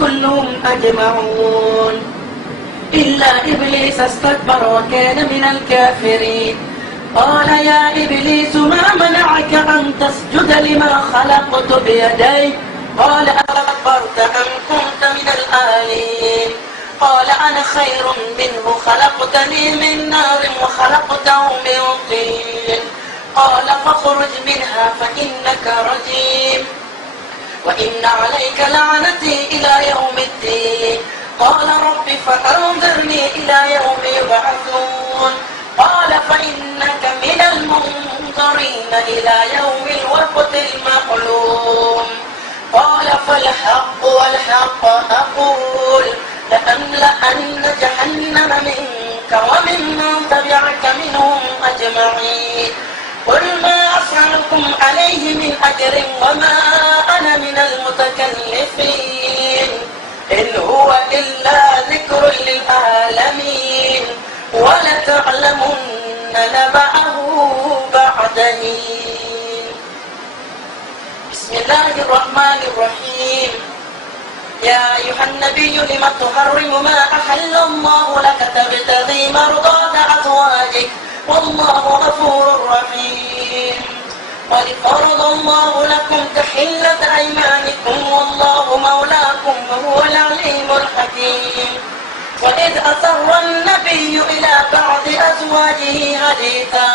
كلهم أجمعون إلا إبليس استكبر وكان من الكافرين. قال يا إبليس ما منعك أن تسجد لما خلقت بيدي؟ قال أستكبرت أم كنت من العالين؟ قال أنا خير منه خلقتني من نار وخلقته من طين. قال فاخرج منها فإنك رجيم وإن عليك لعنتي إلى يوم الدين. قال رب فأنظرني إلى يوم يبعثون. قال فإنك من المنظرين إلى يوم الوقت المعلوم. قال فالحق والحق أقول لأملأن جهنم منك وممن تبعك منهم أجمعين. قل ما أسألكم عليه من أجر وما أنا من المتكلفين إن هو إلا ذكر للعالمين ولتعلمن نبأه بعد حين. بسم الله الرحمن الرحيم. يا أيها النبي لم تحرم ما أحل الله لك تبتغي مرضات أزواجك والله غفور رحيم. قد فرض الله لكم تحلة أيمانكم والله مولاكم وهو العليم الحكيم. وإذ أسر النبي إلى بعض أزواجه حديثا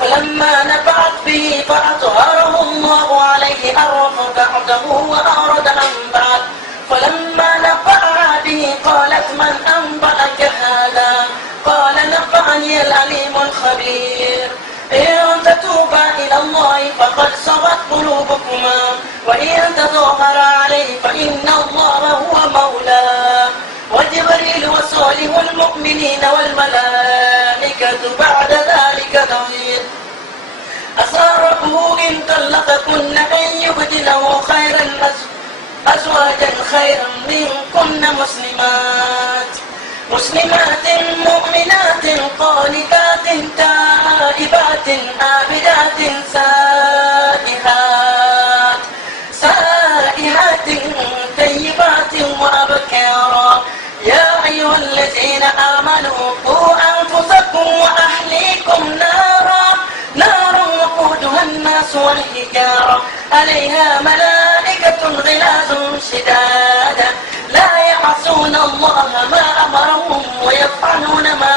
فلما نبعت به فأطهره الله عليه عرف بعده وأعرض عن بعد. فلما نبأها به قالت من أنبأك هذا؟ قال نبأني العليم الخبير. إن تتوبا إلى الله فقد صغت قلوبكما وإن تظاهرا عليه فإن الله هو مولاه وجبريل وصالح المؤمنين والملائكة بعد ذلك ظهير. عسى ربه إن طلقكن أن يبدله خيرا أزواجا خيرا منكن مسلمات مؤمنات قانتات تائبات عابدات سائحات طيبات وأبكارا. يا أيها الذين آمنوا قوا أنفسكم وأهليكم نارا وقودها الناس والحجارة عليها ملائكة غلاظ شداد لا يعصون الله ما أمرهم ويفعلون ما